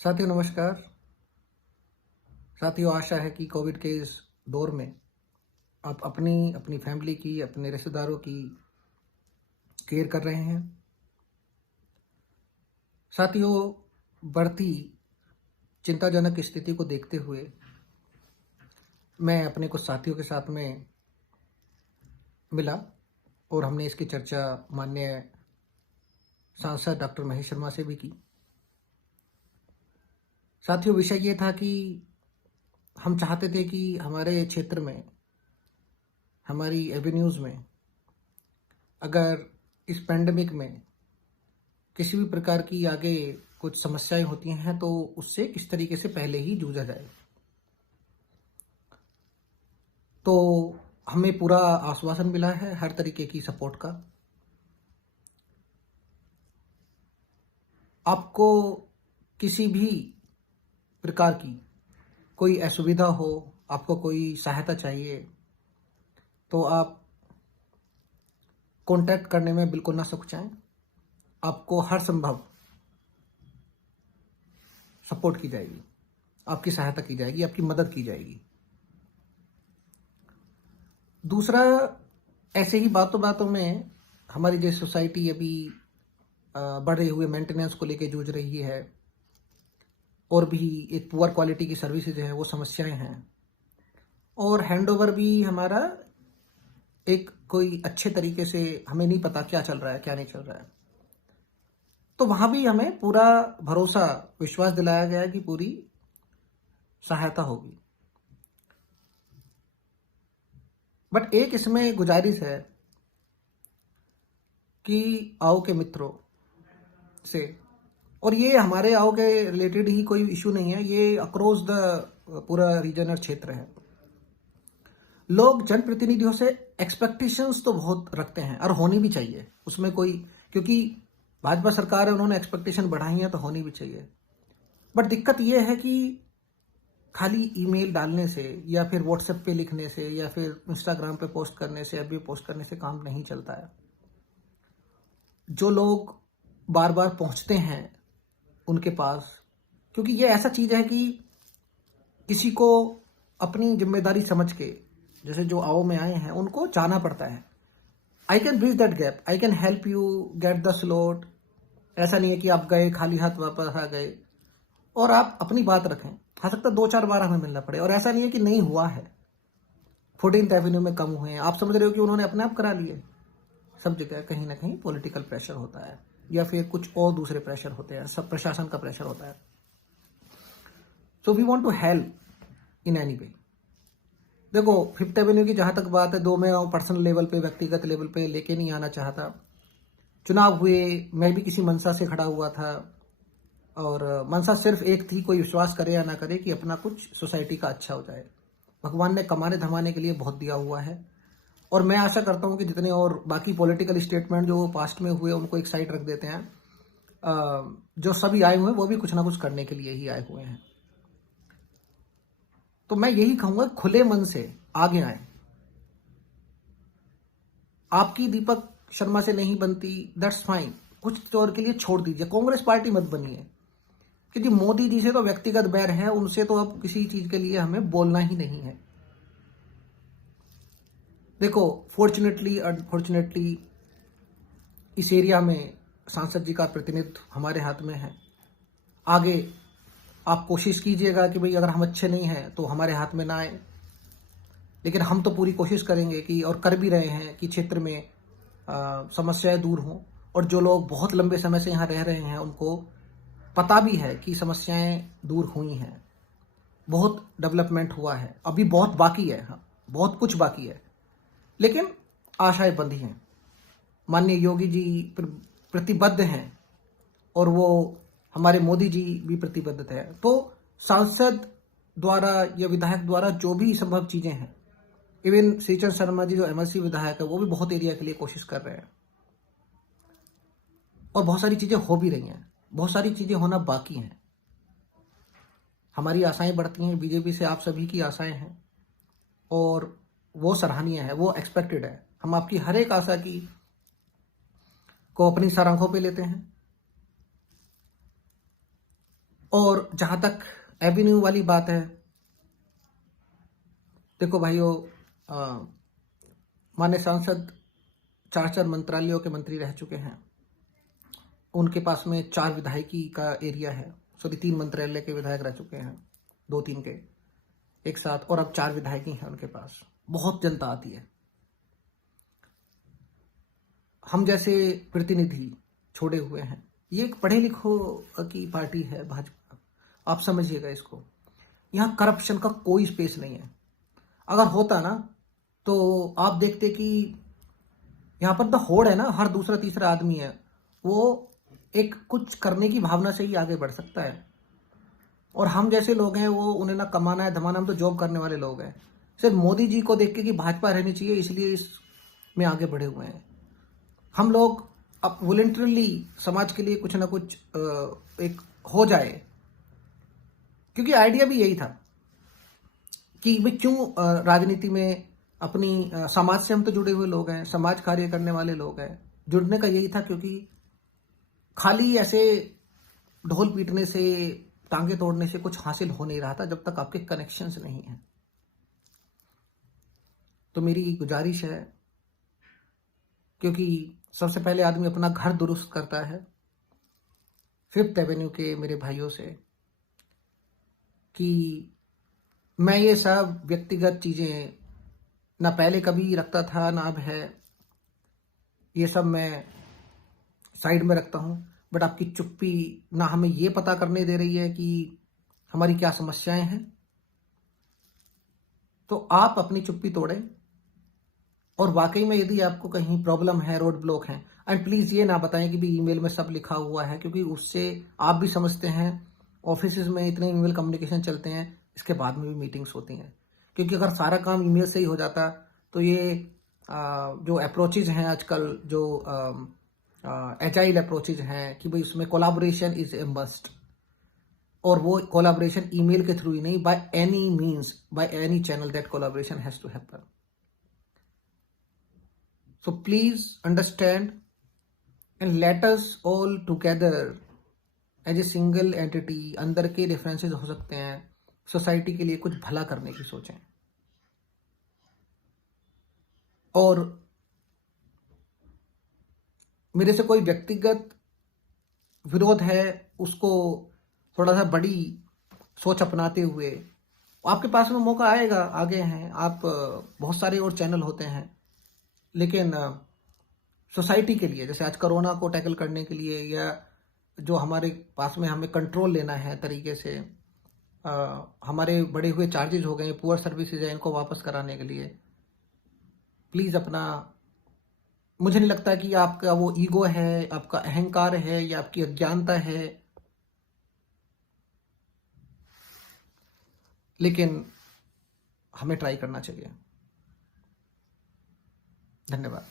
साथियों नमस्कार। साथियों, आशा है कि कोविड के इस दौर में आप अपनी अपनी फैमिली की, अपने रिश्तेदारों की केयर कर रहे हैं। साथियों, बढ़ती चिंताजनक स्थिति को देखते हुए मैं अपने कुछ साथियों के साथ में मिला और हमने इसकी चर्चा माननीय सांसद डॉक्टर महेश शर्मा से भी की। साथियों, विषय ये था कि हम चाहते थे कि हमारे क्षेत्र में, हमारी एवेन्यूज़ में, अगर इस पैंडेमिक में किसी भी प्रकार की आगे कुछ समस्याएं होती हैं तो उससे किस तरीके से पहले ही जूझा जाए। तो हमें पूरा आश्वासन मिला है हर तरीके की सपोर्ट का। आपको किसी भी प्रकार की कोई असुविधा हो, आपको कोई सहायता चाहिए, तो आप कांटेक्ट करने में बिल्कुल ना सकुचाएं। आपको हर संभव सपोर्ट की जाएगी, आपकी सहायता की जाएगी, आपकी मदद की जाएगी। दूसरा, ऐसे ही बातों बातों में हमारी जो सोसाइटी अभी बढ़े हुए मेंटेनेंस को लेके जूझ रही है और भी एक पुअर क्वालिटी की सर्विसेज है, वो समस्याएं हैं, और हैंडओवर भी हमारा एक कोई अच्छे तरीके से हमें नहीं पता क्या चल रहा है क्या नहीं चल रहा है। तो वहाँ भी हमें पूरा भरोसा, विश्वास दिलाया गया है कि पूरी सहायता होगी। बट एक इसमें गुजारिश है कि आओ के मित्रों से, और ये हमारे आओ के रिलेटेड ही कोई इशू नहीं है, ये अक्रॉस द पूरा रीजन और क्षेत्र है। लोग जनप्रतिनिधियों से एक्सपेक्टेशंस तो बहुत रखते हैं और होनी भी चाहिए, उसमें कोई, क्योंकि भाजपा सरकार है, उन्होंने एक्सपेक्टेशन बढ़ाई है तो होनी भी चाहिए। बट दिक्कत ये है कि खाली ईमेल डालने से या फिर व्हाट्सएप पे लिखने से या फिर इंस्टाग्राम पे पोस्ट करने से, एफबी पोस्ट करने से काम नहीं चलता है। जो लोग बार बार पहुंचते हैं उनके पास, क्योंकि ये ऐसा चीज़ है कि किसी को अपनी जिम्मेदारी समझ के, जैसे जो आओ में आए हैं उनको जाना पड़ता है। I can bridge that gap, I can help you get the slot. ऐसा नहीं है कि आप गए खाली हाथ वापस आ गए, और आप अपनी बात रखें। हो सकता है 2-4 बार हमें मिलना पड़े, और ऐसा नहीं है कि नहीं हुआ है। 14th एवेन्यू में कम हुए हैं, आप समझ रहे हो कि उन्होंने अपने आप करा लिए। सब जगह कहीं ना कहीं पॉलिटिकल प्रेशर होता है या फिर कुछ और दूसरे प्रेशर होते हैं, सब प्रशासन का प्रेशर होता है। So we want to help in any way. देखो, 5th एवेन्यू की जहां तक बात है, दो मैं पर्सनल लेवल पे, व्यक्तिगत लेवल पे लेके नहीं आना चाहता। चुनाव हुए, मैं भी किसी मंशा से खड़ा हुआ था, और मंशा सिर्फ एक थी, कोई विश्वास करे या ना करे, कि अपना कुछ सोसाइटी का अच्छा हो जाए। भगवान ने कमाने धमाने के लिए बहुत दिया हुआ है, और मैं आशा करता हूं कि जितने और बाकी पॉलिटिकल स्टेटमेंट जो पास्ट में हुए उनको एक साइड रख देते हैं। जो सभी आए हुए हैं वो भी कुछ ना कुछ करने के लिए ही आए हुए हैं। तो मैं यही कहूंगा, खुले मन से आगे आए। आपकी दीपक शर्मा से नहीं बनती, दैट्स फाइन, कुछ दौर के लिए छोड़ दीजिए, कांग्रेस पार्टी मत बनिए, क्योंकि मोदी जी से तो व्यक्तिगत बैर है, उनसे तो अब किसी चीज के लिए हमें बोलना ही नहीं है। देखो, फॉर्चुनेटली अनफॉर्चुनेटली इस एरिया में सांसद जी का प्रतिनिधित्व हमारे हाथ में है। आगे आप कोशिश कीजिएगा कि भाई अगर हम अच्छे नहीं हैं तो हमारे हाथ में ना आए, लेकिन हम तो पूरी कोशिश करेंगे कि, और कर भी रहे हैं, कि क्षेत्र में समस्याएं दूर हों, और जो लोग बहुत लंबे समय से यहाँ रह रहे हैं उनको पता भी है कि समस्याएं दूर हुई हैं, बहुत डेवलपमेंट हुआ है, अभी बहुत बाकी है, हाँ बहुत कुछ बाकी है, लेकिन आशाएं बंधी हैं। माननीय योगी जी प्रतिबद्ध हैं, और वो हमारे मोदी जी भी प्रतिबद्ध है। तो सांसद द्वारा या विधायक द्वारा जो भी संभव चीजें हैं, इवन श्रीचंद शर्मा जी जो एमएलसी विधायक है वो भी बहुत एरिया के लिए कोशिश कर रहे हैं, और बहुत सारी चीजें हो भी रही हैं, बहुत सारी चीजें होना बाकी हैं। हमारी आशाएं बढ़ती हैं, बीजेपी से आप सभी की आशाएं हैं, और वो सराहनीय है, वो एक्सपेक्टेड है। हम आपकी हर एक आशा की को अपनी सर आंखों पे लेते हैं। और जहाँ तक एवेन्यू वाली बात है, देखो भाइयों, माननीय सांसद 4 मंत्रालयों के मंत्री रह चुके हैं। उनके पास में 4 विधायकी का एरिया है, सॉरी 3 मंत्रालय के विधायक रह चुके हैं, 2-3 के एक साथ, और अब 4 विधायकी हैं उनके पास। बहुत जनता आती है। हम जैसे प्रतिनिधि छोड़े हुए हैं। ये एक पढ़े लिखों की पार्टी है भाजपा, आप समझिएगा इसको। यहाँ करप्शन का कोई स्पेस नहीं है। अगर होता ना तो आप देखते कि यहाँ पर द होड़ है ना, हर दूसरा तीसरा आदमी है, वो एक कुछ करने की भावना से ही आगे बढ़ सकता है। और हम जैसे लोग हैं, वो उन्हें ना कमाना है धमाना, हम तो जॉब करने वाले लोग हैं। सिर्फ मोदी जी को देख के कि भाजपा रहनी चाहिए, इसलिए इसमें आगे बढ़े हुए हैं। हम लोग अब वॉलंटरली समाज के लिए कुछ ना कुछ एक हो जाए, क्योंकि आइडिया भी यही था कि भाई क्यों राजनीति में अपनी समाज से हम तो जुड़े हुए लोग हैं, समाज कार्य करने वाले लोग हैं। जुड़ने का यही था, क्योंकि खाली ऐसे ढोल पीटने से, टांगे तोड़ने से कुछ हासिल हो नहीं रहा था जब तक आपके कनेक्शंस नहीं हैं। तो मेरी गुजारिश है, क्योंकि सबसे पहले आदमी अपना घर दुरुस्त करता है, 5th एवेन्यू के मेरे भाइयों से, कि मैं ये सब व्यक्तिगत चीज़ें ना पहले कभी रखता था ना अब है, ये सब मैं साइड में रखता हूँ। बट आपकी चुप्पी ना हमें ये पता करने दे रही है कि हमारी क्या समस्याएं हैं। तो आप अपनी चुप्पी तोड़ें, और वाकई में यदि आपको कहीं प्रॉब्लम है, रोड ब्लॉक है, एंड प्लीज़ ये ना बताएं कि भी ईमेल में सब लिखा हुआ है, क्योंकि उससे आप भी समझते हैं ऑफिस में इतने ईमेल कम्युनिकेशन चलते हैं, इसके बाद में भी मीटिंग्स होती हैं। क्योंकि अगर सारा काम ईमेल से ही हो जाता तो ये जो अप्रोचेज हैं आजकल, जो एजाइल अप्रोचेज हैं कि भाई उसमें कोलाबोरेशन इज ए मस्ट, और वो कोलाबोरेशन ईमेल के थ्रू ही नहीं, by any means, by any channel, that collaboration has to happen. So please understand and let us all together as a single entity, अंदर के डिफरेंसेस हो सकते हैं, सोसाइटी के लिए कुछ भला करने की सोचें। और मेरे से कोई व्यक्तिगत विरोध है, उसको थोड़ा सा बड़ी सोच अपनाते हुए आपके पास में मौका आएगा, आगे हैं आप, बहुत सारे और चैनल होते हैं, लेकिन सोसाइटी के लिए, जैसे आज कोरोना को टैकल करने के लिए, या जो हमारे पास में हमें कंट्रोल लेना है तरीके से, हमारे बढ़े हुए चार्जेज हो गए, पुअर सर्विसेज है, इनको वापस कराने के लिए प्लीज़ अपना, मुझे नहीं लगता कि आपका वो ईगो है, आपका अहंकार है, या आपकी अज्ञानता है, लेकिन हमें ट्राई करना चाहिए। धन्यवाद।